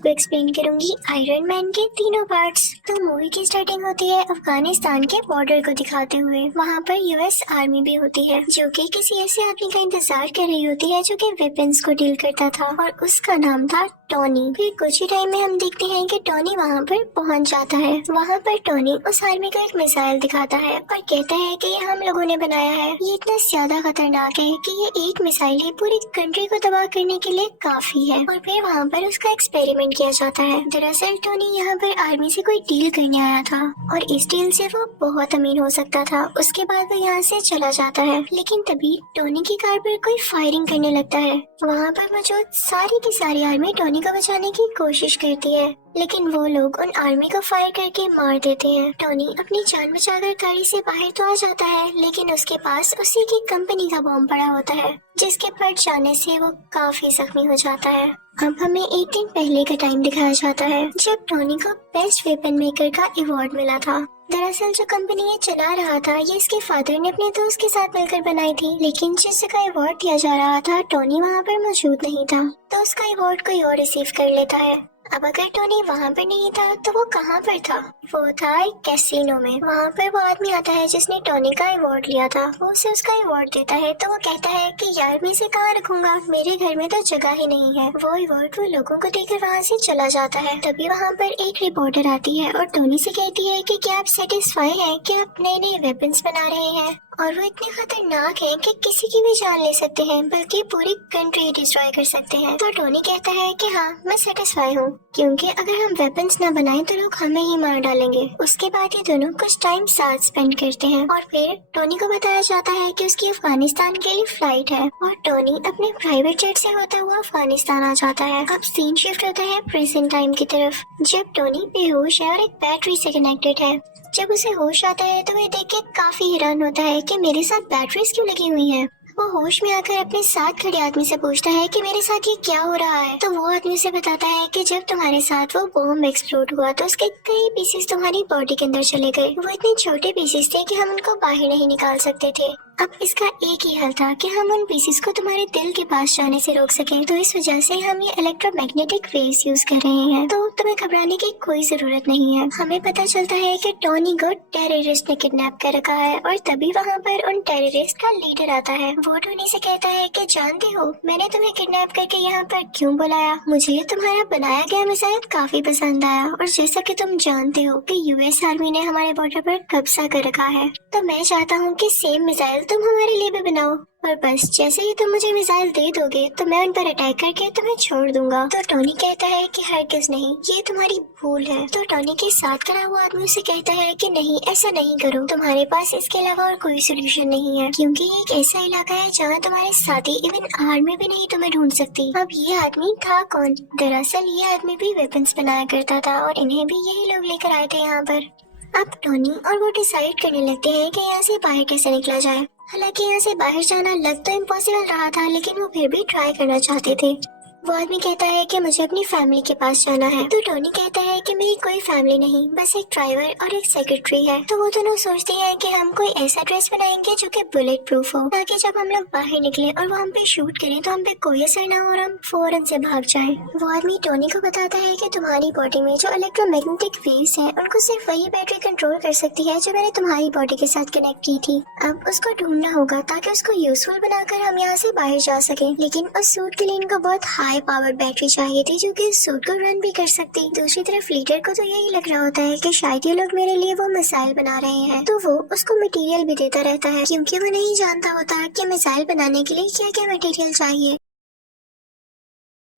आपको एक्सप्लेन करूंगी iron man के तीनों पार्ट्स। तो मूवी की स्टार्टिंग होती है अफगानिस्तान के बॉर्डर को दिखाते हुए। वहाँ पर यूएस आर्मी भी होती है जो कि किसी ऐसे आदमी का इंतजार कर रही होती है जो कि वेपन्स को डील करता था और उसका नाम था टोनी। फिर कुछ ही टाइम में हम देखते हैं कि टोनी वहाँ पर पहुँच जाता है। वहाँ पर टोनी उस आर्मी को एक मिसाइल दिखाता है और कहता है कि ये हम लोगों ने बनाया है, ये इतना ज्यादा खतरनाक है कि ये एक मिसाइल ही पूरी कंट्री को तबाह करने के लिए काफी है। और फिर वहाँ पर उसका एक्सपेरिमेंट किया जाता है। दरअसल टोनी यहाँ पर आर्मी से कोई डील करने आया था और इस डील से वो बहुत अमीर हो सकता था। उसके बाद वो यहाँ से चला जाता है, लेकिन तभी टोनी की कार पर कोई फायरिंग करने लगता है। वहाँ पर मौजूद सारी की सारी आर्मी टोनी को बचाने की कोशिश करती है, लेकिन वो लोग उन आर्मी को फायर करके मार देते हैं। टोनी अपनी जान बचाकर गाड़ी से बाहर तो आ जाता है, लेकिन उसके पास उसी की कंपनी का बॉम्ब पड़ा होता है जिसके फट जाने से वो काफी जख्मी हो जाता है। अब हमें एक दिन पहले का टाइम दिखाया जाता है जब टोनी को बेस्ट वेपन मेकर का अवार्ड मिला था। दरअसल जो कंपनी ये चला रहा था ये इसके फादर ने अपने दोस्त के साथ मिलकर बनाई थी, लेकिन जिस जगह अवार्ड दिया जा रहा था टोनी वहाँ पर मौजूद नहीं था, तो उसका अवार्ड कोई और रिसीव कर लेता है। अब अगर टोनी वहाँ पर नहीं था तो वो कहाँ पर था? वो था एक कैसीनो में। वहाँ पर वो आदमी आता है जिसने टोनी का अवार्ड लिया था। वो उसे उसका अवार्ड देता है तो वो कहता है कि यार मैं इसे कहाँ रखूंगा, मेरे घर में तो जगह ही नहीं है। वो अवार्ड वो लोगों को देकर वहाँ से चला जाता है। तभी वहाँ पर एक रिपोर्टर आती है और टोनी से कहती है कि क्या आप सेटिस्फाई हैं कि आप नए नए वेपन्स बना रहे हैं और वो इतने खतरनाक हैं कि किसी की भी जान ले सकते हैं, बल्कि पूरी कंट्री डिस्ट्रॉय कर सकते हैं। तो टोनी कहता है कि हाँ मैं सेटिस्फाई हूँ, क्योंकि अगर हम वेपन्स न बनाएं तो लोग हमें ही मार डालेंगे। उसके बाद ये दोनों कुछ टाइम साथ स्पेंड करते हैं और फिर टोनी को बताया जाता है कि उसकी अफगानिस्तान के लिए फ्लाइट है और टोनी अपने प्राइवेट जेट से होता हुआ अफगानिस्तान आ जाता है। अब सीन शिफ्ट होता है प्रेजेंट टाइम की तरफ, जब टोनी बेहोश है और एक बैटरी से कनेक्टेड है। जब उसे होश आता है तो वह देख के काफी हैरान होता है कि मेरे साथ बैटरीज क्यों लगी हुई हैं। वो होश में आकर अपने साथ खड़े आदमी से पूछता है कि मेरे साथ ये क्या हो रहा है। तो वो आदमी से बताता है कि जब तुम्हारे साथ वो बॉम्ब एक्सप्लोड हुआ तो उसके कई पीसेस तुम्हारी बॉडी के अंदर चले गए। वो इतने छोटे पीसेस थे कि हम उनको बाहर नहीं निकाल सकते थे। अब इसका एक ही हल था कि हम उन पीसेस को तुम्हारे दिल के पास जाने से रोक सकें। तो इस वजह से हम ये इलेक्ट्रोमैग्नेटिक वेव्स यूज कर रहे हैं, तो तुम्हें घबराने की कोई जरूरत नहीं है। हमें पता चलता है कि टोनी को टेररिस्ट ने किडनैप कर रखा है और तभी वहाँ पर उन टेररिस्ट का लीडर आता है। वो टोनी से कहता है कि जानते हो मैंने तुम्हें किडनैप करके यहाँ पर क्यों बुलाया? मुझे तुम्हारा बनाया गया मिसाइल काफी पसंद आया और जैसा कि तुम जानते हो कि यूएस आर्मी ने हमारे बॉर्डर पर कब्जा कर रखा है, तो मैं चाहता हूँ कि सेम मिसाइल तुम हमारे लिए भी बनाओ। और बस जैसे ही तुम मुझे मिसाइल दे दोगे तो मैं उन पर अटैक करके तुम्हें छोड़ दूंगा। तो टोनी कहता है कि हरगिज़ नहीं, ये तुम्हारी भूल है। तो टोनी के साथ खड़ा हुआ आदमी उसे कहता है कि नहीं, ऐसा नहीं करो, तुम्हारे पास इसके अलावा और कोई सोल्यूशन नहीं है, क्योंकि ये एक ऐसा इलाका है जहाँ तुम्हारे साथी इवन आर्मी भी नहीं तुम्हें ढूंढ सकती। अब ये आदमी था कौन? दरअसल ये आदमी भी वेपन्स बनाया करता था और इन्हें भी यही लोग लेकर आए थे यहाँ पर। अब टोनी और वो डिसाइड करने लगते हैं कि यहाँ से बाहर कैसे निकला जाए। हालांकि यहाँ से बाहर जाना लग तो इम्पॉसिबल रहा था, लेकिन वो फिर भी ट्राई करना चाहते थे। वो आदमी कहता है कि मुझे अपनी फैमिली के पास जाना है। तो टोनी कहता है कि मेरी कोई फैमिली नहीं, बस एक ड्राइवर और एक सेक्रेटरी है। तो वो दोनों सोचते हैं कि हम कोई ऐसा ड्रेस बनाएंगे जो कि बुलेट प्रूफ हो, ताकि जब हम लोग बाहर निकले और वो हम पे शूट करें तो हम पे कोई असर ना हो और हम फौरन से भाग जाएं। वो आदमी टोनी को बताता है कि तुम्हारी बॉडी में जो इलेक्ट्रोमैग्नेटिक वेव्स हैं उनको सिर्फ वही बैटरी कंट्रोल कर सकती है जो मैंने तुम्हारी बॉडी के साथ कनेक्ट की थी। अब उसको ढूंढना होगा ताकि उसको यूजफुल बनाकर हम यहाँ से बाहर जा सके, लेकिन उस सूट के लिए इनको बहुत हाई पावर बैटरी चाहिए थी जो कि सूट को रन भी कर सकती। दूसरी तरफ लीडर को तो यही लग रहा होता है कि शायद ये लोग मेरे लिए वो मिसाइल बना रहे हैं, तो वो उसको मटेरियल भी देता रहता है, क्योंकि वो नहीं जानता होता कि मिसाइल बनाने के लिए क्या क्या मटेरियल चाहिए।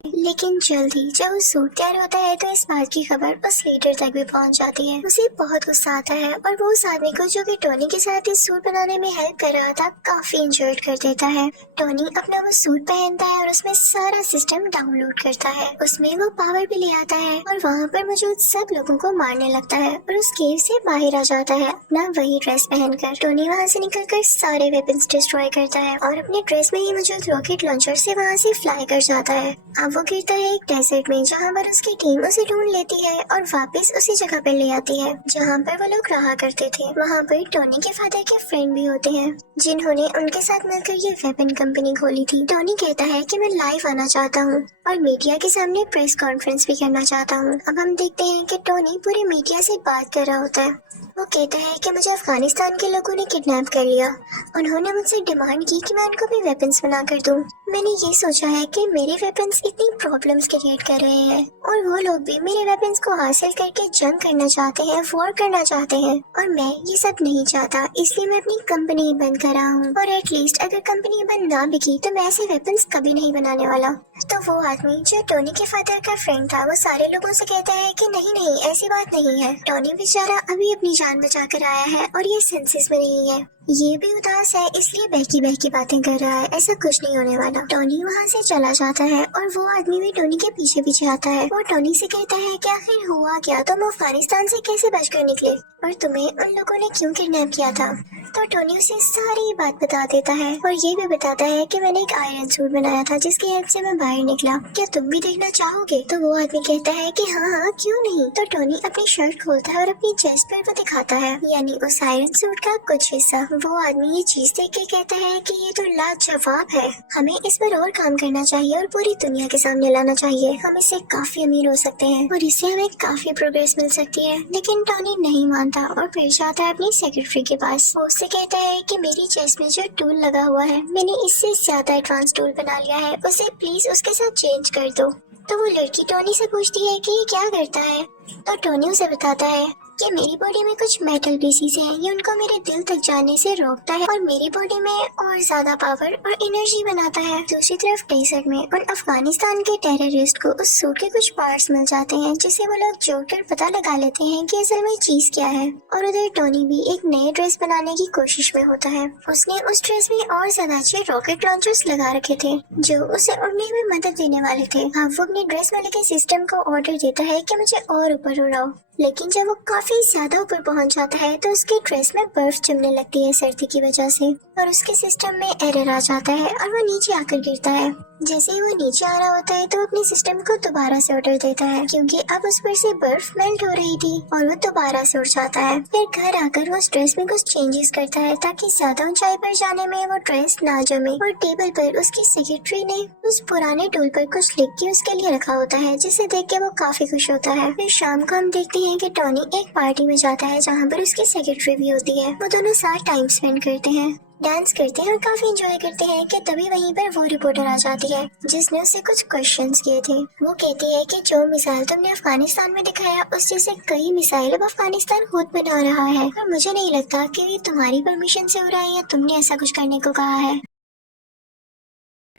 लेकिन जल्द ही जब वो सूट तैयार होता है तो इस बात की खबर उस लीडर तक भी पहुंच जाती है। उसे बहुत गुस्सा आता है और वो उस आदमी को जो कि टोनी के साथ इस सूट बनाने में हेल्प कर रहा था काफी इंजर्ड कर देता है। टोनी अपना वो सूट पहनता है और उसमें सारा सिस्टम डाउनलोड करता है। उसमें वो पावर भी ले आता है और वहाँ पर मौजूद सब लोगों को मारने लगता है और उस केव से बाहर आ जाता है अपना वही ड्रेस पहनकर। टोनी वहाँ से निकलकर सारे वेपन्स डिस्ट्रॉय करता है और अपने ड्रेस में ही मौजूद रॉकेट लॉन्चर से वहाँ से फ्लाई कर जाता है। अब वो गिरता है एक डेजर्ट में, जहाँ पर उसकी टीम उसे ढूंढ लेती है और वापस उसी जगह पर ले आती है जहाँ पर वो लोग रहा करते थे। वहाँ पर टोनी के फादर के फ्रेंड भी होते हैं जिन्होंने उनके साथ मिलकर ये वेपन कंपनी खोली थी। टोनी कहता है कि मैं लाइव आना चाहता हूँ और मीडिया के सामने प्रेस कॉन्फ्रेंस भी करना चाहता हूँ। अब हम देखते हैं कि टोनी पूरी मीडिया से बात कर रहा होता है। वो कहता है कि मुझे अफगानिस्तान के लोगों ने किडनैप कर लिया। उन्होंने मुझसे डिमांड की कि मैं उनको भी वेपन्स बना कर दूं। मैंने ये सोचा है कि मेरे वेपन्स इतनी प्रॉब्लम्स क्रिएट कर रहे हैं और वो लोग भी मेरे वेपन्स को हासिल करके जंग करना चाहते हैं, वॉर करना चाहते हैं और मैं ये सब नहीं चाहता, इसलिए मैं अपनी कंपनी बंद कर रहा हूँ। और एटलीस्ट अगर कंपनी बंद ना बिकी तो मैं ऐसे वेपन्स कभी नहीं बनाने वाला। तो वो आदमी जो टोनी के फादर का फ्रेंड था वो सारे लोगों से कहता है कि नहीं नहीं, ऐसी बात नहीं है। टोनी बेचारा अभी अपनी जान बचा कर आया है और ये सेंसेस में नहीं है, ये भी उदास है, इसलिए बहकी बहकी बातें कर रहा है, ऐसा कुछ नहीं होने वाला। टोनी वहाँ से चला जाता है और वो आदमी भी टोनी के पीछे पीछे आता है। वो टोनी से कहता है कि आखिर हुआ क्या, तुम अफगानिस्तान से कैसे बचकर निकले और तुम्हें उन लोगों ने क्यों किडनैप किया था। तो टोनी उसे सारी बात बता देता है और ये भी बताता है कि मैंने एक आयरन सूट बनाया था जिसकी हेल्प से मैं बाहर निकला, क्या तुम भी देखना चाहोगे। तो वो आदमी कहता है कि हाँ हाँ क्यों नहीं। तो टोनी अपनी शर्ट खोलता है और अपनी चेस्ट पर वो दिखाता है, यानी उस आयरन सूट का कुछ हिस्सा। वो आदमी ये चीज देख के कहता है कि ये तो लाजवाब है, हमें इस पर और काम करना चाहिए और पूरी दुनिया के सामने लाना चाहिए, हम इससे काफी अमीर हो सकते हैं और इससे हमें काफी प्रोग्रेस मिल सकती है। लेकिन टोनी नहीं मानता और फिर जाता है अपनी सेक्रेटरी के पास। वो उससे कहता है कि मेरी चेस्ट में जो टूल लगा हुआ है मैंने इससे ज्यादा एडवांस टूल बना लिया है, उसे प्लीज उसके साथ चेंज कर दो। तो वो लड़की टोनी से पूछती है कि ये क्या करता है। तो टोनी उसे बताता है कि मेरी बॉडी में कुछ मेटल पीसीज हैं, ये उनको मेरे दिल तक जाने से रोकता है और मेरी बॉडी में और ज्यादा पावर और एनर्जी बनाता है। दूसरी तरफ डेजर्ट में और अफगानिस्तान के टेररिस्ट को उस सूट के कुछ पार्ट्स मिल जाते हैं जिसे वो लोग जोड़कर पता लगा लेते हैं कि असल में चीज क्या है। और उधर टोनी भी एक नए ड्रेस बनाने की कोशिश में होता है। उसने उस ड्रेस में और ज्यादा अच्छे रॉकेट लॉन्चर्स लगा रखे थे जो उसे उड़ने में मदद देने वाले थे। अब वो अपने ड्रेस वाले के सिस्टम को ऑर्डर देता है कि मुझे और ऊपर उड़ाओ, लेकिन जब वो काफी ज्यादा ऊपर पहुंच जाता है तो उसके ड्रेस में बर्फ जमने लगती है सर्दी की वजह से और उसके सिस्टम में एरर आ जाता है और वो नीचे आकर गिरता है। जैसे ही वो नीचे आ रहा होता है तो अपने सिस्टम को दोबारा से ऑर्डर देता है क्योंकि अब उस पर से बर्फ मेल्ट हो रही थी और वो दोबारा से उड़ जाता है। फिर घर आकर वो उस ड्रेस में कुछ चेंजेस करता है ताकि ज्यादा ऊंचाई पर जाने में वो ड्रेस ना जमे और टेबल पर उसकी सेक्रेटरी ने उस पुराने टूल पर कुछ लिख के उसके लिए रखा होता है जिसे देख के वो काफी खुश होता है। फिर शाम को हम देखते हैं कि टोनी एक पार्टी में जाता है जहाँ पर उसकी सेक्रेटरी भी होती है। वो दोनों साथ टाइम स्पेंड करते हैं, डांस करते हैं और काफी एंजॉय करते हैं कि तभी वहीं पर वो रिपोर्टर आ जाती है जिसने उससे कुछ क्वेश्चंस किए थे। वो कहती है कि जो मिसाइल तुमने अफगानिस्तान में दिखाया उस जैसे कई मिसाइल अब अफगानिस्तान खुद बना रहा है और मुझे नहीं लगता कि ये तुम्हारी परमिशन से हो रहा है या तुमने ऐसा कुछ करने को कहा है।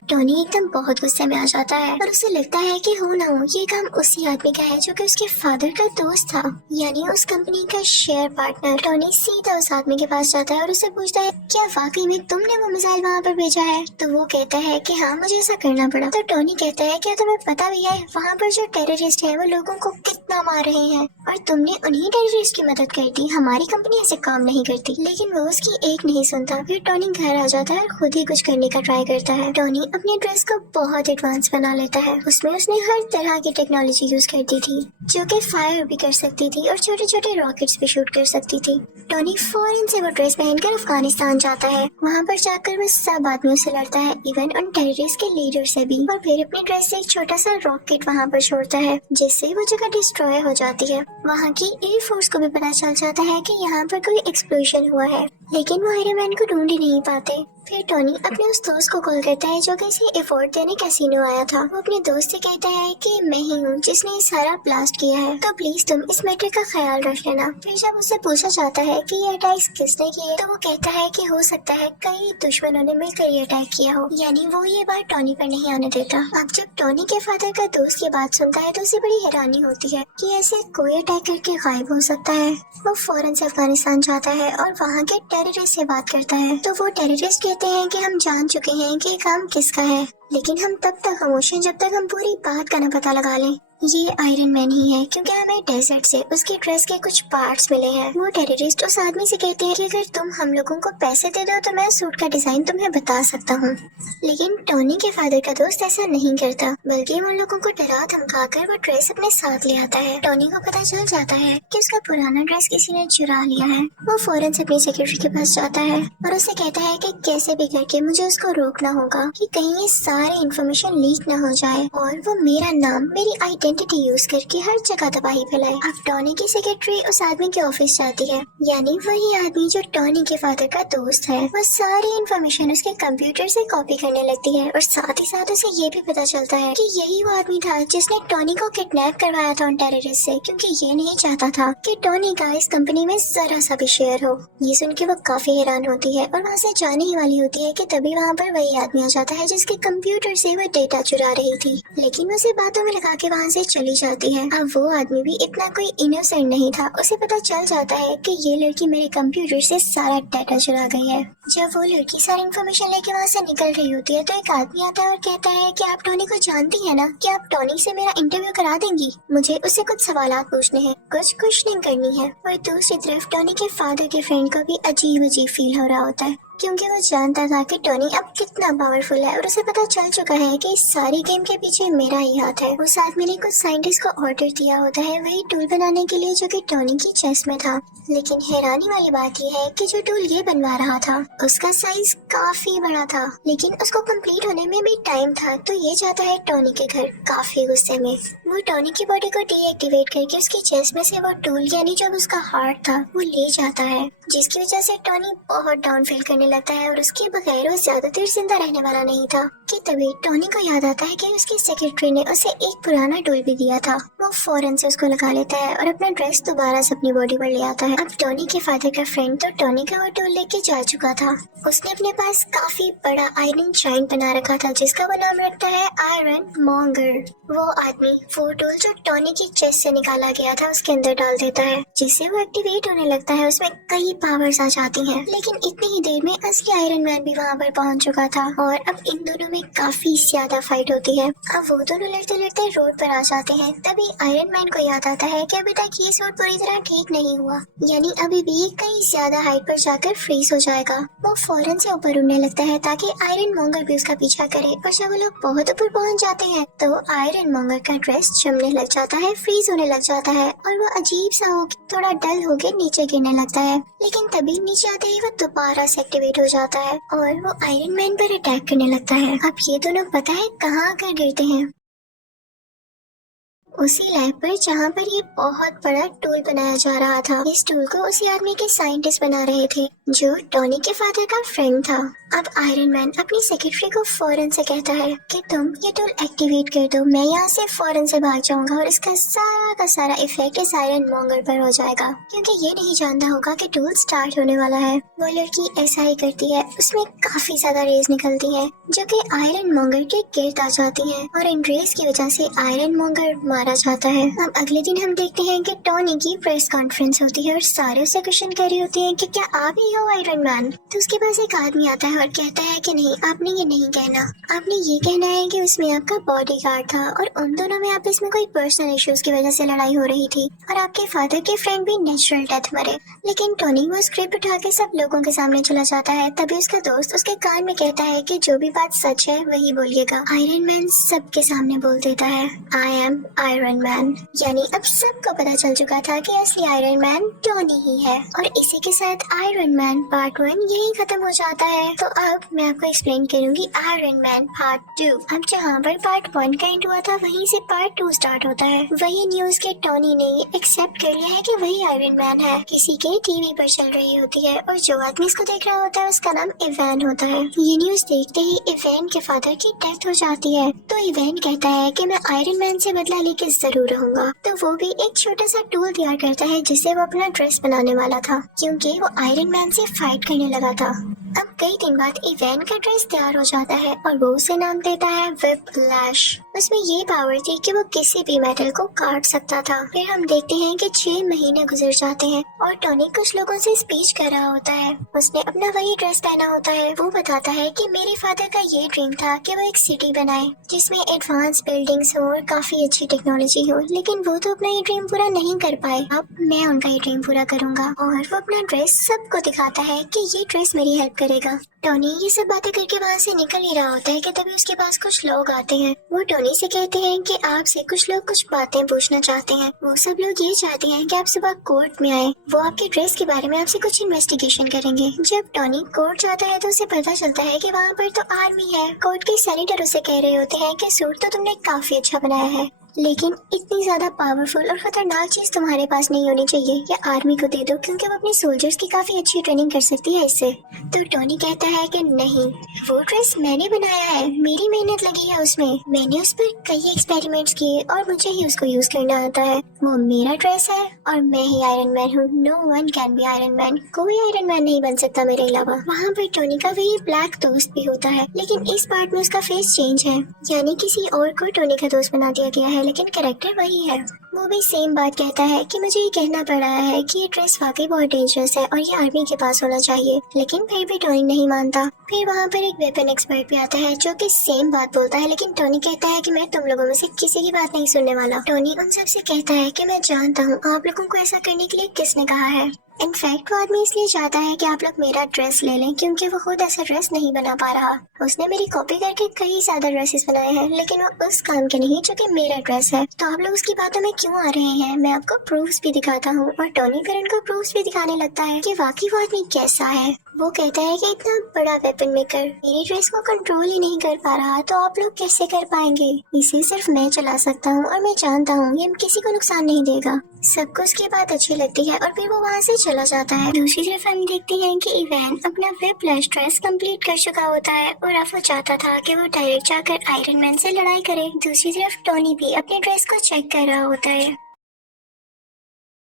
टोनी एकदम बहुत गुस्से में आ जाता है और उसे लगता है कि हो ना हो ये काम उसी आदमी का है जो कि उसके फादर का दोस्त था, यानी उस कंपनी का शेयर पार्टनर। टोनी सीधा उस आदमी के पास जाता है और उससे पूछता है क्या वाकई में तुमने वो मिसाइल वहाँ पर भेजा है। तो वो कहता है कि हाँ मुझे ऐसा करना पड़ा। तो टोनी कहता है क्या तुम्हें पता भी है वहाँ पर जो टेररिस्ट है वो लोगों को कितना मार रहे हैं और तुमने उन्हीं टेररिस्ट की मदद कर दी, हमारी कंपनी ऐसे काम नहीं करती। लेकिन वो उसकी एक नहीं सुनता। फिर टोनी घर आ जाता है और खुद ही कुछ करने का ट्राई करता है। टोनी अपने ड्रेस को बहुत एडवांस बना लेता है। उसमें उसने हर तरह की टेक्नोलॉजी यूज कर दी थी जो कि फायर भी कर सकती थी और छोटे छोटे रॉकेट्स भी शूट कर सकती थी। टोनी फौरन से वो ड्रेस पहनकर अफगानिस्तान जाता है। वहाँ पर जाकर वो सब आदमियों से लड़ता है, इवन उन टेररिस्ट के लीडर से भी, और फिर अपनी ड्रेस से एक छोटा सा रॉकेट वहाँ पर छोड़ता है जिससे वो जगह डिस्ट्रॉय हो जाती है। वहाँ की एयरफोर्स को भी पता चल जाता है कि यहाँ पर कोई एक्सप्लोजन हुआ है, लेकिन वो आयरन मैन को ढूंढ ही नहीं पाते। फिर टोनी अपने उस दोस्त को कॉल करता है जो कि इसे एफोर्ड देने कैसीनो आया था। वो अपने दोस्त से कहता है कि मैं ही हूँ जिसने ये सारा ब्लास्ट किया है, तो प्लीज तुम इस मैटर का ख्याल रख लेना। फिर जब उससे पूछा जाता है कि ये अटैक किसने किए तो वो कहता है कि हो सकता है कई दुश्मनों ने मिलकर ये अटैक किया हो, यानी वो ये बात टोनी पर नहीं आने देता। अब जब टोनी के फादर का दोस्त ये बात सुनता है तो उसे बड़ी हैरानी होती है कि ऐसे कोई अटैक करके गायब हो सकता है। वो फौरन से अफगानिस्तान जाता है और वहाँ के टेररिस्ट से बात करता है। तो वो टेररिस्ट कहते हैं कि हम जान चुके हैं कि ये काम किसका है, लेकिन हम तब तक खामोश हैं जब तक हम पूरी बात का न पता लगा लें, ये आयरन मैन ही है, क्योंकि हमें डेजर्ट से उसकी ड्रेस के कुछ पार्ट्स मिले हैं। वो टेररिस्ट उस आदमी से कहते हैं कि अगर तुम हम लोगों को पैसे दे दो तो मैं सूट का डिजाइन तुम्हें बता सकता हूँ। लेकिन टोनी के फादर का दोस्त ऐसा नहीं करता, बल्कि उन लोगों को डरा धमका कर वो ड्रेस अपने साथ ले आता है। टोनी को पता चल जाता है कि उसका पुराना ड्रेस किसी ने चुरा लिया है। वो फौरन से अपनी सेक्रेटरी के पास जाता है और उससे कहता है कि कैसे भी करके मुझे उसको रोकना होगा कि कहीं ये सारी इन्फॉर्मेशन लीक ना हो जाए और वो मेरा नाम, मेरी आइडेंटिटी यूज करके हर जगह तबाही फैलाए। अब टोनी की सेक्रेटरी उस आदमी के ऑफिस जाती है, यानी वही आदमी जो टोनी के फादर का दोस्त है। वो सारी इन्फॉर्मेशन उसके कंप्यूटर से कॉपी करने लगती है और साथ ही साथ उसे ये भी पता चलता है कि यही वो आदमी था जिसने टोनी को किडनैप करवाया था उन टेररिस्ट से, क्योंकि ये नहीं चाहता था कि टोनी का इस कंपनी में जरा सा भी शेयर हो। ये सुन के वो काफी हैरान होती है और वहाँ से जाने ही वाली होती है कि तभी वहाँ पर वही आदमी आ जाता है जिसके कंप्यूटर से वो डेटा चुरा रही थी। लेकिन उसे बातों में लगा के वहाँ से चली जाती है। अब वो आदमी भी इतना कोई इनोसेंट नहीं था, उसे पता चल जाता है कि ये लड़की मेरे कंप्यूटर से सारा डाटा चुरा गई है। जब वो लड़की सारी इन्फॉर्मेशन लेके वहाँ से निकल रही होती है तो एक आदमी आता है और कहता है कि आप टोनी को जानती है ना, कि आप टोनी से मेरा इंटरव्यू करा देंगी, मुझे उससे कुछ सवालात पूछने हैं, कुछ क्वेश्चनिंग करनी है। और दूसरी तरफ टोनी के फादर के फ्रेंड को भी अजीब अजीब फील हो रहा होता है, क्योंकि वो जानता था कि टोनी अब कितना पावरफुल है और उसे पता चल चुका है कि इस सारी गेम के पीछे मेरा ही हाथ है। उस आदमी ने कुछ साइंटिस्ट को ऑर्डर दिया होता है वही टूल बनाने के लिए जो कि टोनी की चेस्ट में था। लेकिन हैरानी वाली बात यह है कि जो टूल ये बनवा रहा था उसका साइज काफी बड़ा था, लेकिन उसको कंप्लीट होने में भी टाइम था। तो ये जाता है टोनी के घर काफी गुस्से में। वो टोनी की बॉडी को डीएक्टिवेट करके उसकी चेस्ट में से वो टूल, यानी जो उसका हार्ट था, वो ले जाता है, जिसकी वजह से टोनी बहुत डाउन फील करने लगता है और उसके बगैर वो ज्यादा देर जिंदा रहने वाला नहीं था। कि तभी टोनी को याद आता है कि उसकी सेक्रेटरी ने उसे एक पुराना टूल भी दिया था। वो फौरन से उसको लगा लेता है और अपना ड्रेस दोबारा से अपनी बॉडी पर ले आता है। अब टोनी के फादर का फ्रेंड तो टोनी का वो टूल लेके जा चुका था। उसने अपने पास काफी बड़ा आयरन जायंट बना रखा था जिसका वो नाम रखता है आयरन मॉन्गर। वो आदमी वो टूल जो टोनी की चेस्ट से निकाला गया था उसके अंदर डाल देता है, जिससे वो एक्टिवेट होने लगता है। उसमें कई पावर्स आ जाती हैं। लेकिन इतनी ही देर में असली आयरन मैन भी वहाँ पर पहुँच चुका था और अब इन दोनों में काफी ज्यादा फाइट होती है। अब वो दोनों लड़ते लड़ते रोड पर आ जाते हैं। तभी आयरन मैन को याद आता है कि अभी तक ये सूट पूरी तरह ठीक नहीं हुआ, यानी अभी भी कई ज्यादा हाइट पर जाकर फ्रीज हो जाएगा। वो फौरन से ऊपर उड़ने लगता है ताकि आयरन मॉन्गर भी उसका पीछा करे। और जब वो लोग बहुत ऊपर पहुँच जाते हैं तो आयरन मॉन्गर का ड्रेस जमने लग जाता है, फ्रीज होने लग जाता है और वो अजीब सा होकर थोड़ा डल होकर नीचे गिरने लगता है। लेकिन तभी नीचे आते ही वो दोबारा से एक्टिवेट हो जाता है और वो आयरन मैन पर अटैक करने लगता है। अब ये दोनों पता है कहाँ आकर गिरते हैं? उसी लैब पर जहाँ पर ये बहुत बड़ा टूल बनाया जा रहा था। इस टूल को उसी आदमी के साइंटिस्ट बना रहे थे जो टोनी के फादर का फ्रेंड था। अब आयरन मैन अपनी सेक्रेटरी को फौरन से कहता है कि तुम ये टूल एक्टिवेट कर दो, मैं यहाँ से फौरन से भाग जाऊंगा और इसका सारा का सारा इफेक्ट इस आयरन मॉन्गर पर हो जाएगा, क्योंकि ये नहीं जानता होगा कि टूल स्टार्ट होने वाला है। वो लड़की ऐसा ही करती है, उसमें काफी ज्यादा रेज निकलती है जो कि आयरन मॉन्गर के गिर्द आ जाती है और इन रेज की वजह से आयरन मॉन्गर मारा जाता है। अब अगले दिन हम देखते हैं कि टोनी की प्रेस कॉन्फ्रेंस होती है और सारे उसे क्वेश्चन कर रही होती हैं कि क्या आप ही हो आयरन मैन? तो उसके पास एक आदमी आता है और कहता है कि नहीं, आपने ये नहीं कहना, आपने ये कहना है कि उसमें आपका बॉडीगार्ड था और उन दोनों में आपस में कोई पर्सनल इश्यूज की वजह से लड़ाई हो रही थी और आपके फादर के फ्रेंड भी नेचुरल डेथ मरे। लेकिन टोनी वो स्क्रिप्ट उठा के सब लोगों के सामने चला जाता है। तभी उसका दोस्त उसके कान में कहता है कि जो भी बात सच है वही बोलिएगा। आयरन मैन सबके सामने बोल देता है, आई एम आयरन मैन। यानी अब सबको पता चल चुका था कि असली आयरन मैन टोनी ही है। और इसी के साथ आयरन मैन पार्ट 1 यही खत्म हो जाता है। तो अब मैं आपको एक्सप्लेन करूंगी आयरन मैन पार्ट 2। अब जहाँ पर पार्ट 1 का एंड हुआ था वहीं से पार्ट 2 स्टार्ट होता है। वही न्यूज के टोनी ने एक्सेप्ट कर लिया है कि वही आयरन मैन है, किसी के टीवी पर चल रही होती है और जो आदमी इसको देख रहा होता है उसका नाम इवैन होता है। ये न्यूज देखते ही इवैन के फादर की डेथ हो जाती है। तो इवैन कहता है कि मैं आयरन मैन से बदला लेके जरूर रहूंगा। तो वो भी एक छोटा सा टूल तैयार करता है जिससे वो अपना ड्रेस बनाने वाला था, क्योंकि वो आयरन मैन से फाइट करने लगा था। अब कई दिन बाद इवैन का ड्रेस तैयार हो जाता है और वो उसे नाम देता है व्हिप्लैश। उसमें ये पावर थी कि वो किसी भी मेटल को काट सकता था। फिर हम देखते हैं कि 6 महीने गुजर जाते हैं और टोनी कुछ लोगों से स्पीच कर रहा होता है। उसने अपना वही ड्रेस पहना होता है। वो बताता है कि मेरे फादर का ये ड्रीम था कि वो एक सिटी बनाए जिसमें एडवांस बिल्डिंग्स हो और काफी अच्छी टेक्नोलॉजी हो, लेकिन वो तो अपना ये ड्रीम पूरा नहीं कर पाए। अब मैं उनका ये ड्रीम पूरा करूंगा। और वो अपना ड्रेस सबको दिखाता है कि ये ड्रेस मेरी हेल्प करेगा। टोनी ये सब बातें करके वहाँ से निकल ही रहा होता है कि तभी उसके पास कुछ लोग आते हैं। वो टोनी से कहते हैं कि आपसे कुछ लोग कुछ बातें पूछना चाहते हैं। वो सब लोग ये चाहते हैं कि आप सुबह कोर्ट में आए। वो आपके ड्रेस के बारे में आपसे कुछ इन्वेस्टिगेशन करेंगे। जब टोनी कोर्ट जाता है तो उसे पता चलता है कि वहाँ पर तो आर्मी है। कोर्ट के सेनेटर उसे कह रहे होते हैं कि सूट तो तुमने काफी अच्छा बनाया है, लेकिन इतनी ज्यादा पावरफुल और खतरनाक चीज तुम्हारे पास नहीं होनी चाहिए। ये आर्मी को दे दो क्योंकि वो अपने सोल्जर्स की काफी अच्छी ट्रेनिंग कर सकती है इससे। तो टोनी कहता है कि नहीं, वो ड्रेस मैंने बनाया है, मेरी मेहनत लगी है उसमें। मैंने उस पर कई एक्सपेरिमेंट्स किए और मुझे ही उसको यूज करना आता है। वो मेरा ड्रेस है और मैं ही आयरन मैन हूँ। No one can be Iron Man. कोई आयरन मैन नहीं बन सकता मेरे अलावा। वहाँ पर टोनी का वही ब्लैक दोस्त भी होता है, लेकिन इस पार्ट में उसका फेस चेंज है, यानी किसी और को टोनी का दोस्त बना दिया गया है, लेकिन कैरेक्टर वही है। वो भी सेम बात कहता है कि मुझे ये कहना पड़ रहा है कि ये ड्रेस वाकई बहुत डेंजरस है और ये आर्मी के पास होना चाहिए, लेकिन फिर भी टोनी नहीं मानता। फिर वहाँ पर एक वेपन एक्सपर्ट भी आता है जो कि सेम बात बोलता है, लेकिन टोनी कहता है कि मैं तुम लोगों में से किसी की बात नहीं सुनने वाला। टोनी उन सब से कहता है कि मैं जानता हूँ आप लोगों को ऐसा करने के लिए किसने कहा है। इनफैक्ट वो आदमी इसलिए चाहता है कि आप लोग मेरा ड्रेस ले लें क्योंकि वो खुद ऐसा ड्रेस नहीं बना पा रहा। उसने मेरी कॉपी करके कई ज्यादा ड्रेसेस बनाए हैं, लेकिन वो उस काम के नहीं जो कि मेरा ड्रेस है। तो आप लोग उसकी बातों में क्यों आ रहे हैं? मैं आपको प्रूफ्स भी दिखाता हूँ। और टोनी फिर उनको प्रूफ्स भी दिखाने लगता है कि वाकई वो आदमी कैसा है। वो कहता है कि इतना बड़ा वेपन मेकर मेरी ड्रेस को कंट्रोल ही नहीं कर पा रहा, तो आप लोग कैसे कर पाएंगे? इसे सिर्फ मैं चला सकता हूँ और मैं जानता हूँ ये किसी को नुकसान नहीं देगा। सबको उसकी बात अच्छी लगती है और फिर वो वहाँ से चला जाता है। दूसरी तरफ हम देखते हैं कि इवैन अपना व्हिप्लैश ड्रेस कंप्लीट कर चुका होता है और अब वो चाहता था कि वो डायरेक्ट जाकर आयरन मैन से लड़ाई करे। दूसरी तरफ टोनी भी अपने ड्रेस को चेक कर रहा होता है।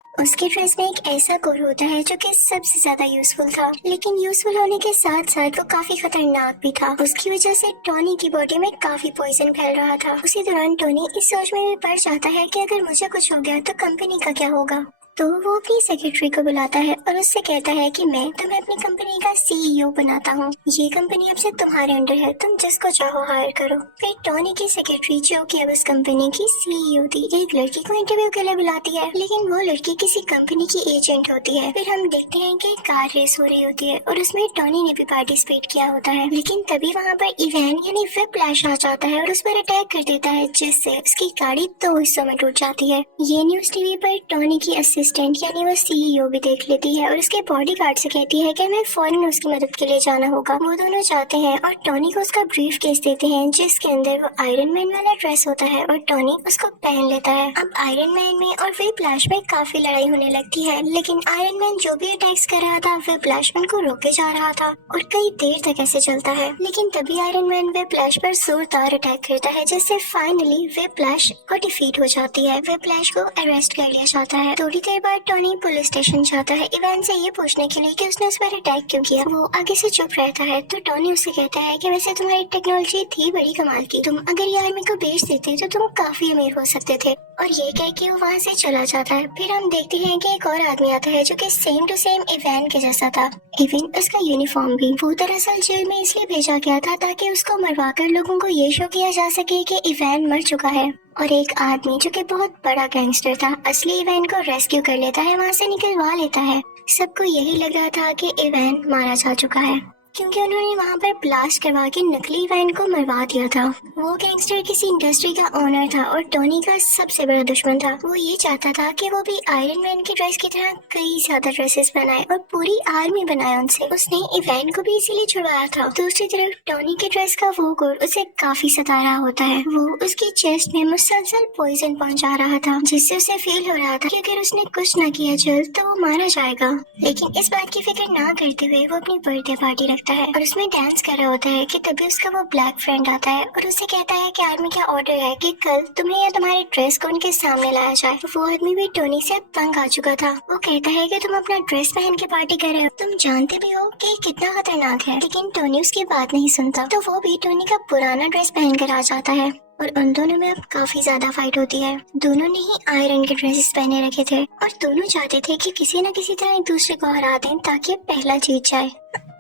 उसके ड्रेस में एक ऐसा कोर होता है जो कि सबसे ज्यादा यूजफुल था, लेकिन यूजफुल होने के साथ साथ वो काफी खतरनाक भी था। उसकी वजह से टोनी की बॉडी में काफी पॉइजन फैल रहा था। उसी दौरान टोनी इस सोच में भी पड़ जाता है कि अगर मुझे कुछ हो गया तो कंपनी का क्या होगा। तो वो अपनी सेक्रेटरी को बुलाता है और उससे कहता है कि मैं तुम्हें अपनी कंपनी का सीईओ बनाता हूँ। ये कंपनी अब से तुम्हारे अंडर है, तुम जिसको चाहो हायर करो। फिर टोनी की सेक्रेटरी जो कि अब उस कंपनी की सीईओ थी, एक लड़की को इंटरव्यू के लिए बुलाती है, लेकिन वो लड़की किसी कंपनी की एजेंट होती है। फिर हम देखते हैं कि कार रेस हो रही होती है और उसमें टोनी ने भी पार्टिसिपेट किया होता है, लेकिन तभी वहाँ पर इवैन यानी व्हिप्लैश आ जाता है और उस पर अटैक कर देता है, जिससे उसकी गाड़ी 2 हिस्सों में टूट जाती है। ये न्यूज टीवी पर टोनी की असिस्टेंट यानी वो सीईओ भी देख लेती है और उसके बॉडीगार्ड से कहती है कि हमें फौरन उसकी मदद के लिए जाना होगा। वो दोनों जाते हैं और टोनी को उसका ब्रीफ केस देते हैं जिसके अंदर वो आयरन मैन वाला ड्रेस होता है और टोनी उसको पहन लेता है। अब आयरन मैन में और व्हिप्लैश में काफी लड़ाई होने लगती है, लेकिन आयरन मैन जो भी अटैक्स कर रहा था व्हिप्लैश उनको रोके जा रहा था और कई देर तक ऐसे चलता है। लेकिन तभी आयरन मैन व्हिप्लैश पर जोरदार अटैक करता है, जिससे फाइनली व्हिप्लैश को डिफीट हो जाती है। व्हिप्लैश को अरेस्ट कर लिया जाता है। थोड़ी देर बाद टोनी पुलिस स्टेशन जाता है इवैन से ये पूछने के लिए कि उसने उस पर अटैक क्यों किया। वो आगे से चुप रहता है तो टोनी उससे कहता है कि वैसे तुम्हारी टेक्नोलॉजी थी बड़ी कमाल की, तुम अगर ये आर्मी को बेच देते तो तुम काफी अमीर हो सकते थे। और ये कह के वो वहाँ से चला जाता है। फिर हम देखते हैं कि एक और आदमी आता है जो कि सेम टू सेम इवैन के जैसा था, इवन उसका यूनिफॉर्म भी। वो दरअसल जेल में इसलिए भेजा गया था ताकि उसको मरवाकर लोगों को ये शो किया जा सके कि इवैन मर चुका है। और एक आदमी जो कि बहुत बड़ा गैंगस्टर था असली इवैन को रेस्क्यू कर लेता है, वहाँ से निकलवा लेता है। सबको यही लग रहा था कि इवैन मारा जा चुका है क्योंकि उन्होंने वहाँ पर ब्लास्ट करवा के नकली इवैन को मरवा दिया था। वो गैंगस्टर किसी इंडस्ट्री का ओनर था और टोनी का सबसे बड़ा दुश्मन था। वो ये चाहता था कि वो भी आयरन मैन की ड्रेस की तरह कई ज्यादा ड्रेसेस बनाए और पूरी आर्मी बनाए उनसे। उसने इवैन को भी इसीलिए छुड़वाया था। दूसरी तरफ टोनी की ड्रेस का वो गुण उसे काफी सता रहा होता है। वो उसकी चेस्ट में मुसलसल पॉइजन पहुंचा रहा था, जिससे उसे फील हो रहा था कि अगर उसने कुछ न किया जल्द तो वो मारा जाएगा। लेकिन इस बात की फिक्र ना करते हुए वो अपनी बर्थडे पार्टी लगता है और उसमें डांस कर रहा होता है कि तभी उसका वो ब्लैक फ्रेंड आता है और उसे कहता है कि आर्मी का ऑर्डर है कि कल तुम्हें या तुम्हारे ड्रेस को उनके सामने लाया जाए। वो आदमी भी टोनी से तंग आ चुका था। वो कहता है कि तुम अपना ड्रेस पहन के पार्टी कर रहे हो, तुम जानते भी हो कि कितना खतरनाक है, लेकिन टोनी उसकी बात नहीं सुनता। तो वो भी टोनी का पुराना ड्रेस पहन कर आ जाता है और उन दोनों में अब काफी ज्यादा फाइट होती है। दोनों ने ही आयरन के ड्रेसेस पहने रखे थे और दोनों चाहते थे कि किसी न किसी तरह एक दूसरे को हरा दें ताकि पहला जीत जाए।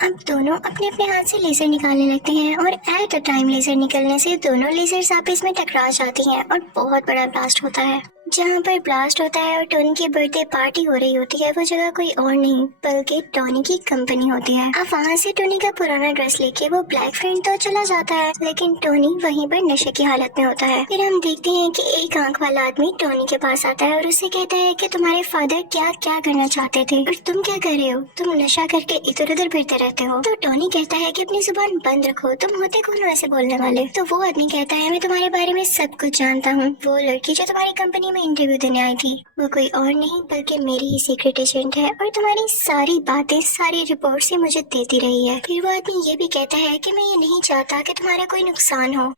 अब दोनों अपने अपने हाथ से लेजर निकालने लगते हैं और एट अ टाइम लेजर निकलने से दोनों लेजर्स आपस में टकरा जाती हैं और बहुत बड़ा ब्लास्ट होता है। जहाँ पर ब्लास्ट होता है और टोनी की बर्थडे पार्टी हो रही होती है, वो जगह कोई और नहीं बल्कि टोनी की कंपनी होती है। अब वहाँ से टोनी का पुराना ड्रेस लेके वो ब्लैक फ्रेंड तो चला जाता है, लेकिन टोनी वहीं पर नशे की हालत में होता है। फिर हम देखते हैं कि एक आंख वाला आदमी टोनी के पास आता है और उससे कहता है कि तुम्हारे फादर क्या क्या करना चाहते थे और तुम क्या कर रहे हो, तुम नशा करके इधर उधर फिरते रहते हो। तो टोनी कहता है कि अपनी जुबान बंद रखो, तुम होते कौन हो ऐसे बोलने वाले। तो वो आदमी कहता है मैं तुम्हारे बारे में सब कुछ जानता हूँ, वो लड़की जो तुम्हारी कंपनी में इंटरव्यू देने आई थी वो कोई और नहीं बल्कि मेरी ही सीक्रेट एजेंट है और तुम्हारी सारी बातें सारी रिपोर्ट से मुझे देती रही है। फिर वो आदमी ये भी कहता है कि मैं ये नहीं चाहता कि तुम्हारा कोई नुकसान हो,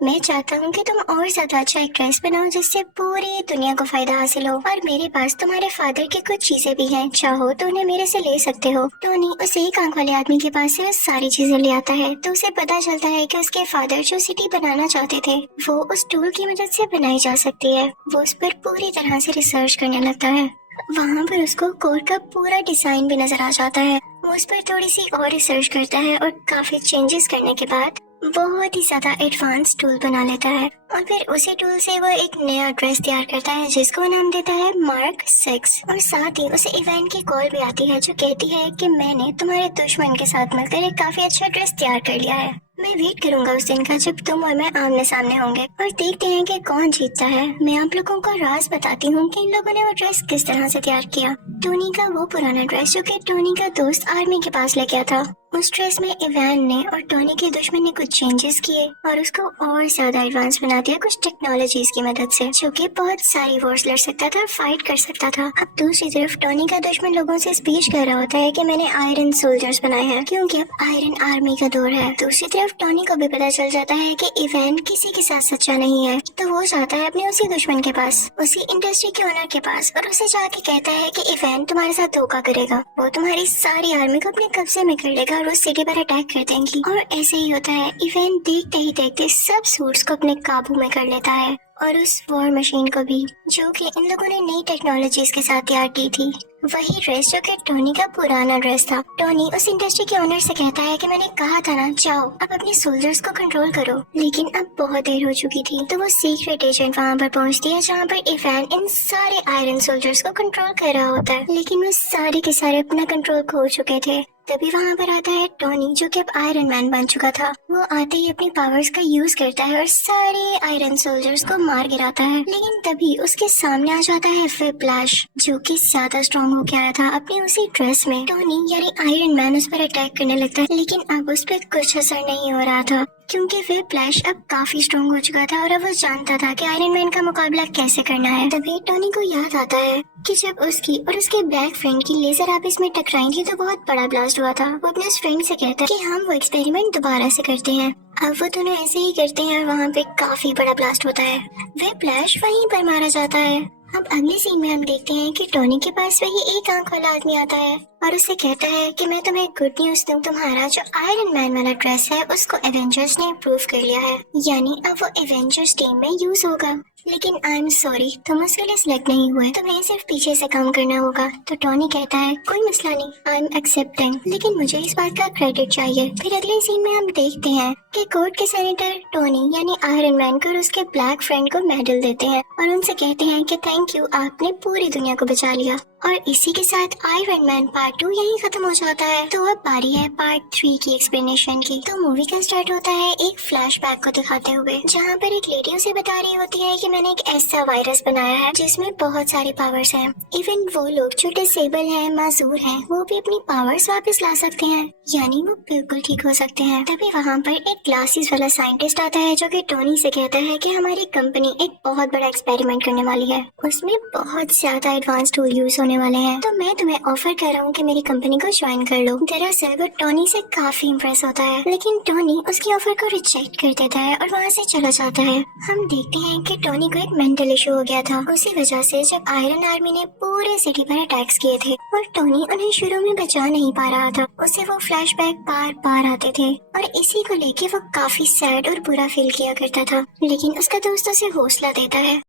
मैं चाहता हूँ कि तुम और ज्यादा अच्छा एक ड्रेस बनाओ जिससे पूरी दुनिया को फायदा हासिल हो, और मेरे पास तुम्हारे फादर की कुछ चीजें भी हैं, चाहो तो उन्हें मेरे से ले सकते हो। टोनी उस एक आंख वाले आदमी के पास से वो सारी चीजें ले आता है तो उसे पता चलता है कि उसके फादर जो सिटी बनाना चाहते थे वो उस टूल की मदद से बनाई जा सकती है। वो उस पर पूरी तरह से रिसर्च करने लगता है। वहाँ पर उसको कोड का पूरा डिजाइन भी नजर आ जाता है। वो उस पर थोड़ी सी और रिसर्च करता है और काफी चेंजेस करने के बाद बहुत ही ज्यादा एडवांस टूल बना लेता है और फिर उसी टूल से वो एक नया ड्रेस तैयार करता है जिसको नाम देता है मार्क 6। और साथ ही उसे इवेंट की कॉल भी आती है जो कहती है कि मैंने तुम्हारे दुश्मन के साथ मिलकर एक काफी अच्छा ड्रेस तैयार कर लिया है। मैं वेट करूंगा उस दिन का जब तुम और मैं आमने सामने होंगे और देखते हैं कि कौन जीतता है। मैं आप लोगों को राज बताती हूँ कि इन लोगों ने वो ड्रेस किस तरह से तैयार किया। टोनी का वो पुराना ड्रेस जो कि टोनी का दोस्त आर्मी के पास ले गया था, उस ड्रेस में इवान ने और टोनी के दुश्मन ने कुछ चेंजेस किए और उसको और ज्यादा एडवांस बना दिया कुछ टेक्नोलॉजीज की मदद से, जो कि बहुत सारी वॉर्स लड़ सकता था, फाइट कर सकता था। अब दूसरी तरफ टोनी का दुश्मन लोगों से स्पीच कर रहा होता है कि मैंने आयरन सोल्जर्स बनाए हैं क्योंकि अब आयरन आर्मी का दौर है। दूसरी तरफ टोनी को भी पता चल जाता है कि इवान किसी के साथ सच्चा नहीं है, तो वो जाता है अपने उसी दुश्मन के पास, उसी इंडस्ट्री के ओनर के पास, और उसे जाके कहता है कि इवान तुम्हारे साथ धोखा करेगा, वो तुम्हारी सारी आर्मी को अपने कब्जे में कर लेगा और उस सिटी पर अटैक कर देंगी। और ऐसे ही होता है। इवेंट देखते ही देखते सब सूट्स को अपने काबू में कर लेता है और उस वॉर मशीन को भी, जो कि इन लोगों ने नई टेक्नोलॉजीज के साथ तैयार की थी। वही ड्रेस जो कि टोनी का पुराना ड्रेस था। टोनी उस इंडस्ट्री के ओनर से कहता है कि मैंने कहा था ना, जाओ अब अपने सोल्जर्स को कंट्रोल करो, लेकिन अब बहुत देर हो चुकी थी। तो वो सीक्रेट एजेंट वहाँ पर पहुँचती है जहाँ पर इवान इन सारे आयरन सोल्जर्स को कंट्रोल कर रहा होता है, लेकिन वो सारे के सारे अपना कंट्रोल खो चुके थे। तभी वहाँ पर आता है टोनी जो कि अब आयरन मैन बन चुका था। वो आते ही अपनी पावर्स का यूज करता है और सारे आयरन सोल्जर्स को मार गिराता है, लेकिन तभी उसके सामने आ जाता है व्हिप्लैश जो कि ज्यादा स्ट्रॉन्ग होके आया था अपनी उसी ड्रेस में। टोनी यानी आयरन मैन उस पर अटैक करने लगता है, लेकिन अब उस पर कुछ असर नहीं हो रहा था क्योंकि व्हिप्लैश अब काफी स्ट्रॉन्ग हो चुका था और अब वो जानता था कि आयरन मैन का मुकाबला कैसे करना है। तभी टोनी को याद आता है कि जब उसकी और उसके ब्लैक फ्रेंड की लेजर आपस में टकराई थी तो बहुत बड़ा ब्लास्ट हुआ था। वो अपने फ्रेंड से कहता है कि हम वो एक्सपेरिमेंट दोबारा से करते हैं। अब वो दोनों ऐसे ही करते हैं और वहाँ पे काफी बड़ा ब्लास्ट होता है। व्हिप्लैश वहीं पर मारा जाता है। अब अगले सीन में हम देखते हैं कि टोनी के पास वही एक आंख वाला आदमी आता है और उससे कहता है कि मैं तुम्हें गुड न्यूज दूं, तुम्हारा जो आयरन मैन वाला ड्रेस है उसको एवेंजर्स ने अप्रूव कर लिया है, यानी अब वो एवेंजर्स टीम में यूज होगा। लेकिन आई एम सॉरी, तुम उसके लिए सिलेक्ट नहीं हुए, तुम्हें सिर्फ पीछे से काम करना होगा। तो टोनी कहता है कोई मसला नहीं, आई एम एक्सेप्टिंग, लेकिन मुझे इस बात का क्रेडिट चाहिए। फिर अगले सीन में हम देखते हैं कि कोर्ट के सेनेटर टोनी यानी आयरन मैन को और उसके ब्लैक फ्रेंड को मेडल देते हैं और उनसे कहते हैं कि थैंक यू, आपने पूरी दुनिया को बचा लिया। और इसी के साथ आयरन मैन पार्ट 2 यही खत्म हो जाता है। तो अब बारी है पार्ट 3 की एक्सप्लेनेशन की। तो मूवी का स्टार्ट होता है एक फ्लैशबैक को दिखाते हुए जहाँ पर एक लेडी उसे बता रही होती है कि मैंने एक ऐसा वायरस बनाया है जिसमें बहुत सारी पावर्स हैं। इवन वो लोग जो डिसेबल हैं, माजूर हैं, वो भी अपनी पावर्स वापस ला सकते हैं, यानी वो बिल्कुल ठीक हो सकते हैं। तभी वहाँ पर एक ग्लासेस वाला साइंटिस्ट आता है जो कि टोनी से कहता है कि हमारी कंपनी एक बहुत बड़ा एक्सपेरिमेंट करने वाली है, उसमें बहुत ज्यादा एडवांस टूल यूज होने होने वाले हैं, तो मैं तुम्हें ऑफर कर रहा हूँ कि मेरी कंपनी को ज्वाइन कर लो। दरअसल वो टोनी से काफी इम्प्रेस होता है, लेकिन टोनी उसकी ऑफर को रिजेक्ट कर देता है और वहाँ से चला जाता है। हम देखते हैं कि टोनी को एक मेंटल इशू हो गया था, उसी वजह से जब आयरन आर्मी ने पूरे सिटी पर अटैक्स किए थे और टोनी उन्हें शुरू में बचा नहीं पा रहा था, उसे वो फ्लैशबैक बार बार आते थे और इसी को लेके वो काफी सैड और बुरा फील किया करता था। लेकिन उसका दोस्त उसे हौसला देता है।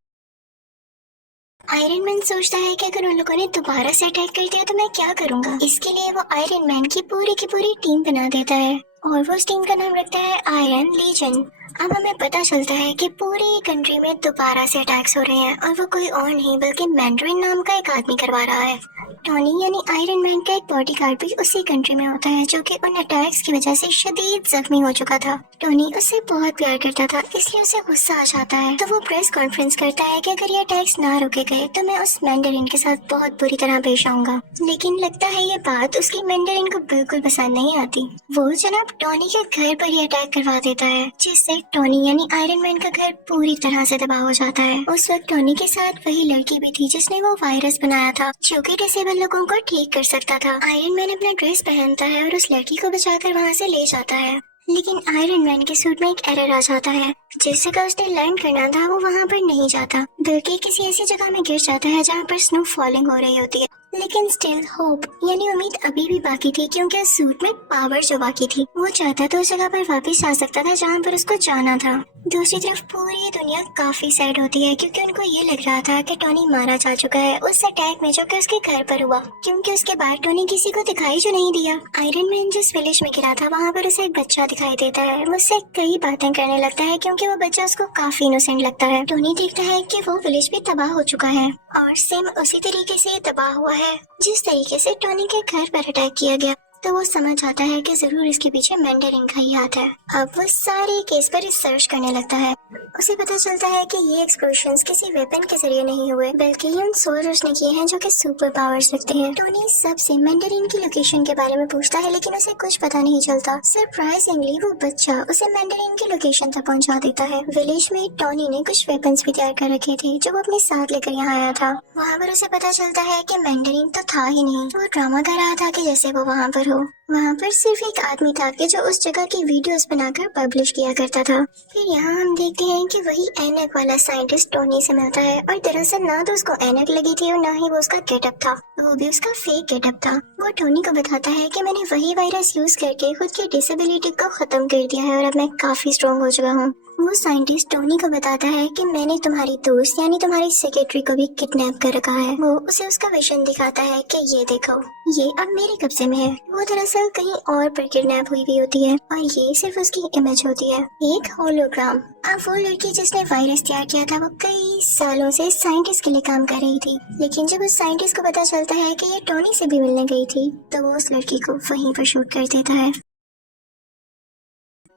आयरन मैन सोचता है कि अगर उन लोगों ने दोबारा से अटैक कर दिया तो मैं क्या करूंगा। इसके लिए वो आयरन मैन की पूरी टीम बना देता है और वो उस टीम का नाम रखता है आयरन लीजन। अब हमें पता चलता है कि पूरी कंट्री में दोबारा से अटैक्स हो रहे हैं और वो कोई और नहीं बल्कि मैंड्रिन नाम का एक आदमी करवा रहा है। टोनी यानी आयरन मैन का एक बॉडीगार्ड भी उसी कंट्री में होता है, जो कि उन अटैक्स की वजह से शदीद जख्मी हो चुका था। टोनी उससे बहुत प्यार करता था, इसलिए उसे गुस्सा आ जाता है, तो वो प्रेस कॉन्फ्रेंस करता है कि अगर ये अटैक्स ना रोके गए तो मैं उस मैंडरिन के साथ बहुत बुरी तरह पेश आऊंगा। लेकिन लगता है ये बात उसकी मैंडरिन को बिल्कुल पसंद नहीं आती। वो जनाब टोनी के घर पर ही अटैक करवा देता है, जिससे टोनी यानी आयरन मैन का घर पूरी तरह से तबाह हो जाता है। उस वक्त टोनी के साथ वही लड़की भी थी जिसने वो वायरस बनाया था, जो कि डिसेबल लोगों को ठीक कर सकता था। आयरन मैन अपना ड्रेस पहनता है और उस लड़की को बचाकर वहाँ से ले जाता है, लेकिन आयरन मैन के सूट में एक एरर आ जाता है। जिस जगह उसने लैंड करना था वो वहाँ पर नहीं जाता, बल्कि किसी ऐसी जगह में गिर जाता है जहाँ पर स्नो फॉलिंग हो रही होती है। लेकिन स्टिल होप यानी उम्मीद अभी भी बाकी थी, क्योंकि उस सूट में पावर जो बाकी थी, वो चाहता तो उस जगह पर वापस आ सकता था जहाँ पर उसको जाना था। दूसरी तरफ पूरी दुनिया काफी सैड होती है, क्योंकि उनको ये लग रहा था कि टोनी मारा जा चुका है उस अटैक में जो कि उसके घर पर हुआ, क्योंकि उसके बाद टोनी किसी को दिखाई जो नहीं दिया। आयरन मैन जिस विलेज में गिरा था वहाँ पर उसे एक बच्चा दिखाई देता है, वो उससे कई बातें करने लगता है, क्योंकि वो बच्चा उसको काफी इनोसेंट लगता है। टोनी देखता है कि वो विलेज भी तबाह हो चुका है और सेम उसी तरीके से तबाह हुआ है जिस तरीके से टोनी के घर पर अटैक किया गया। तो वो समझ आता है कि जरूर इसके पीछे मैंडरिन का ही हाथ है। अब वो सारे केस पर रिसर्च करने लगता है। उसे पता चलता है कि ये एक्सप्लोशंस किसी वेपन के जरिए नहीं हुए, बल्कि उन सोल्जर्स ने किए हैं जो कि सुपर पावर्स रखते हैं। टोनी सबसे मैंडरिन की लोकेशन के बारे में पूछता है, लेकिन उसे कुछ पता नहीं चलता। सरप्राइजिंगली वो बच्चा उसे मैंडरिन की लोकेशन तक पहुंचा देता है। विलेज में टोनी ने कुछ वेपन्स भी तैयार कर रखे थे जो वो अपने साथ लेकर यहाँ आया था। वहाँ पर उसे पता चलता है कि मैंडरिन तो था ही नहीं, वो ड्रामा कर रहा था कि जैसे वो वहाँ पर हो। वहाँ पर सिर्फ एक आदमी था कि जो उस जगह की वीडियोस बनाकर पब्लिश किया करता था। फिर यहाँ हम देखते हैं कि वही ऐनक वाला साइंटिस्ट टोनी से मिलता है, और दरअसल ना तो उसको ऐनक लगी थी और ना ही वो उसका गेटअप था, वो भी उसका फेक गेटअप था। वो टोनी को बताता है कि मैंने वही वायरस यूज करके खुद की डिसेबिलिटी को खत्म कर दिया है और अब मैं काफी स्ट्रॉन्ग हो चुका हूँ। वो साइंटिस्ट टोनी को बताता है कि मैंने तुम्हारी दोस्त यानी तुम्हारी सेक्रेटरी को भी किडनैप कर रखा है। वो उसे उसका विजन दिखाता है कि ये देखो, ये अब मेरे कब्जे में है। वो दरअसल कहीं और पर किडनैप हुई भी होती है और ये सिर्फ उसकी इमेज होती है, एक होलोग्राम। अब वो लड़की जिसने वायरस तैयार किया था वो कई सालों से साइंटिस्ट के लिए काम कर रही थी, लेकिन जब उस साइंटिस्ट को पता चलता है कि ये टोनी से भी मिलने गई थी तो वो उस लड़की को वहीं पर शूट कर देता है।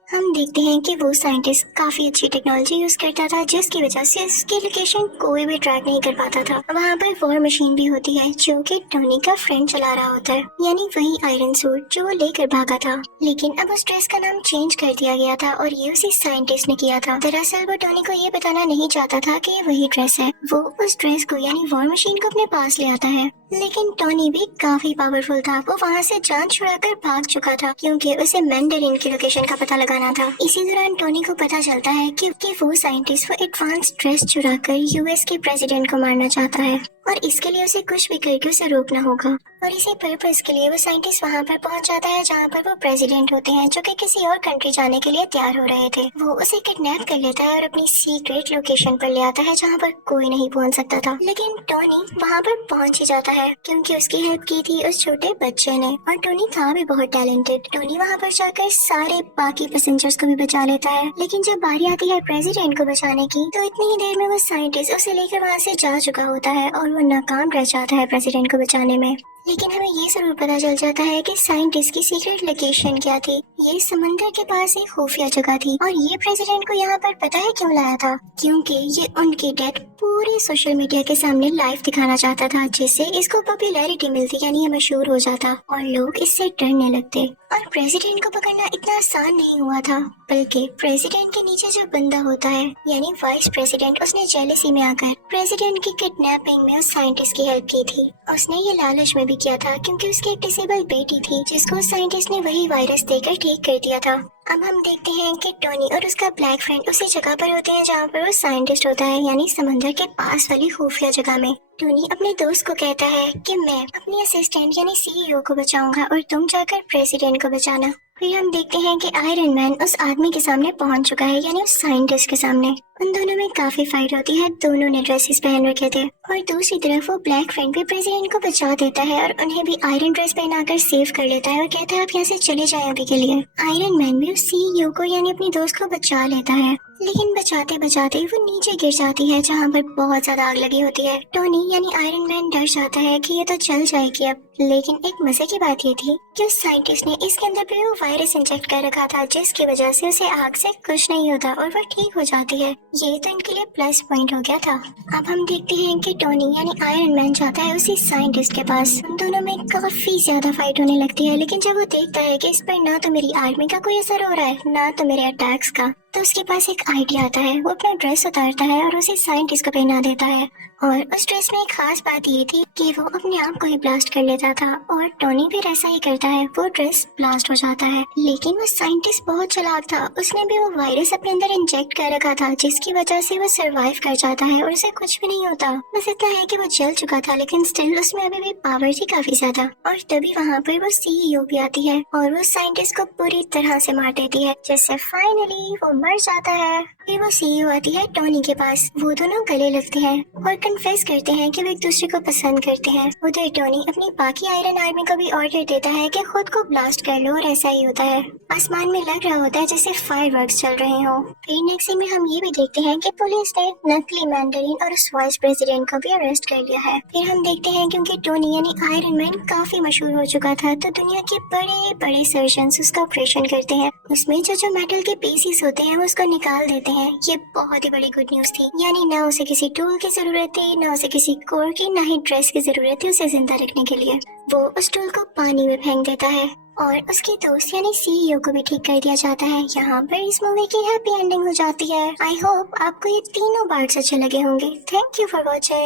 हम देखते हैं कि वो साइंटिस्ट काफी अच्छी टेक्नोलॉजी यूज करता था, जिसकी वजह से उसकी लोकेशन कोई भी ट्रैक नहीं कर पाता था। वहाँ पर वॉर मशीन भी होती है जो कि टोनी का फ्रेंड चला रहा होता है, यानी वही आयरन सूट जो वो लेकर भागा था। लेकिन अब उस ड्रेस का नाम चेंज कर दिया गया था और ये उसी साइंटिस्ट ने किया था। दरअसल वो टोनी को ये बताना नहीं चाहता था कि ये वही ड्रेस है। वो उस ड्रेस को यानी वॉर मशीन को अपने पास ले आता है, लेकिन टोनी भी काफी पावरफुल था। वो वहाँ से जान छुड़ाकर भाग चुका था, क्योंकि उसे मैंडरिन की लोकेशन का पता लगाना था। इसी दौरान टोनी को पता चलता है कि वो साइंटिस्ट वो एडवांस ड्रेस चुराकर यूएस के प्रेसिडेंट को मारना चाहता है और इसके लिए उसे कुछ भी करके उसे रोकना होगा। और इसी पर्पस के लिए वो साइंटिस्ट वहाँ पर पहुँच जाता है जहाँ पर वो प्रेसिडेंट होते हैं, जो कि किसी और कंट्री जाने के लिए तैयार हो रहे थे। वो उसे किडनैप कर लेता है और अपनी सीक्रेट लोकेशन पर ले आता है जहाँ पर कोई नहीं पहुँच सकता था। लेकिन टोनी वहाँ पर पहुँच ही जाता है, क्योंकि उसकी हेल्प की थी उस छोटे बच्चे ने, और टोनी था भी बहुत टैलेंटेड। टोनी वहाँ पर जाकर सारे बाकी पैसेंजर्स को भी बचा लेता है, लेकिन जब बारी आती है प्रेसिडेंट को बचाने की तो इतनी ही देर में वो साइंटिस्ट उसे लेकर वहाँ से जा चुका होता है और वो नाकाम रह जाता है प्रेसिडेंट को बचाने में। लेकिन हमें ये जरूर पता चल जाता है कि साइंटिस्ट की सीक्रेट लोकेशन क्या थी। ये समंदर के पास एक खुफिया जगह थी, और ये प्रेसिडेंट को यहाँ पर पता है क्यों लाया था, क्योंकि ये उनकी डेथ पूरे सोशल मीडिया के सामने लाइव दिखाना चाहता था, जिससे इसको पॉपुलैरिटी मिलती यानी ये मशहूर हो जाता और लोग इससे डरने लगते। और प्रेसिडेंट को पकड़ना इतना आसान नहीं हुआ था, बल्कि प्रेसिडेंट के नीचे जो बंदा होता है यानी वाइस प्रेसिडेंट, उसने जेलसी में आकर प्रेसिडेंट की किडनैपिंग में उस साइंटिस्ट की हेल्प की थी। उसने ये लालच में भी किया था क्योंकि उसकी एक डिसेबल बेटी थी जिसको साइंटिस्ट ने वही वायरस देकर ठीक कर दिया था। अब हम देखते हैं कि टोनी और उसका ब्लैक फ्रेंड उसी जगह पर होते हैं जहाँ पर वो साइंटिस्ट होता है, यानी समंदर के पास वाली खुफिया जगह में। टोनी अपने दोस्त को कहता है कि मैं अपनी असिस्टेंट यानी सीईओ को बचाऊंगा और तुम जाकर प्रेसिडेंट को बचाना। फिर हम देखते हैं कि आयरन मैन उस आदमी के सामने पहुंच चुका है, यानी उस साइंटिस्ट के सामने। उन दोनों में काफी फाइट होती है, दोनों ने ड्रेसेस पहन रखे थे और दूसरी तरफ वो ब्लैक फ्रेंड भी प्रेसिडेंट को बचा देता है और उन्हें भी आयरन ड्रेस पहनाकर सेव कर लेता है और कहता है आप यहाँ से चले जाएं अभी के लिए। आयरन मैन भी उस सीईओ को यानी अपनी दोस्त को बचा लेता है, लेकिन बचाते बचाते वो नीचे गिर जाती है जहाँ पर बहुत ज्यादा आग लगी होती है। टोनी यानी आयरन मैन डर जाता है कि ये तो चल जाएगी अब, लेकिन एक मजे की बात ये थी कि उस साइंटिस्ट ने इसके अंदर भी वो वायरस इंजेक्ट कर रखा था जिसकी वजह से उसे आग से कुछ नहीं होता और वो ठीक हो जाती है। ये तो इनके लिए प्लस पॉइंट हो गया था। अब हम देखते हैं कि टोनी यानी आयरन मैन जाता है उसी साइंटिस्ट के पास। उन दोनों में काफी ज्यादा फाइट होने लगती है, लेकिन जब वो देखता है कि इस पर ना तो मेरी आर्मी का कोई असर हो रहा है ना तो मेरे अटैक्स का, तो उसके पास एक आइडिया आता है। वो अपना ड्रेस उतारता है और उसे साइंटिस्ट को पहना देता है और उस ड्रेस में एक खास बात ये थी कि वो अपने आप को ही ब्लास्ट कर लेता था और टोनी भी ऐसा ही करता है, वो ड्रेस ब्लास्ट हो जाता है। लेकिन वो साइंटिस्ट बहुत चालाक था, उसने भी वो वायरस अपने अंदर इंजेक्ट कर रखा था जिसकी वजह से वो सरवाइव कर जाता है और उसे कुछ भी नहीं होता। बस इतना है कि वो जल चुका था, लेकिन स्टिल उसमें अभी भी पावर थी काफी ज्यादा। और तभी वहाँ पर वो सीईओ भी आती है और वो साइंटिस्ट को पूरी तरह से मार देती है, जिससे फाइनली वो मर जाता है। फिर वो सीईओ आती है टोनी के पास, वो दोनों गले लगते हैं और कन्फेस करते हैं कि वो एक दूसरे को पसंद करते हैं। उधर टोनी अपनी बाकी आयरन आर्मी को भी ऑर्डर देता है कि खुद को ब्लास्ट कर लो और ऐसा ही होता है। आसमान में लग रहा होता है जैसे फायरवर्क्स चल रहे हो। फिर नेक्स्ट सीन में हम ये भी देखते हैं कि पुलिस ने नकली मैंडरिन और उस वाइस प्रेसिडेंट को भी अरेस्ट कर लिया है। फिर हम देखते हैं क्योंकि टोनी यानी आयरन मैन काफी मशहूर हो चुका था, तो दुनिया के बड़े बड़े सर्जन्स उसका ऑपरेशन करते हैं। उसमें जो मेटल के पीसेस होते हैं वो उसको निकाल देते हैं। ये बहुत ही बड़ी गुड न्यूज थी, यानी ना उसे किसी टूल की जरूरत थी, ना उसे किसी कोर की, ना ही ड्रेस की जरूरत थी उसे जिंदा रखने के लिए। वो उस टूल को पानी में फेंक देता है और उसके दोस्त यानी सीईओ को भी ठीक कर दिया जाता है। यहाँ पर इस मूवी की हैप्पी एंडिंग हो जाती है। आई होप आपको ये तीनों पार्ट्स अच्छे लगे होंगे। Thank you for watching.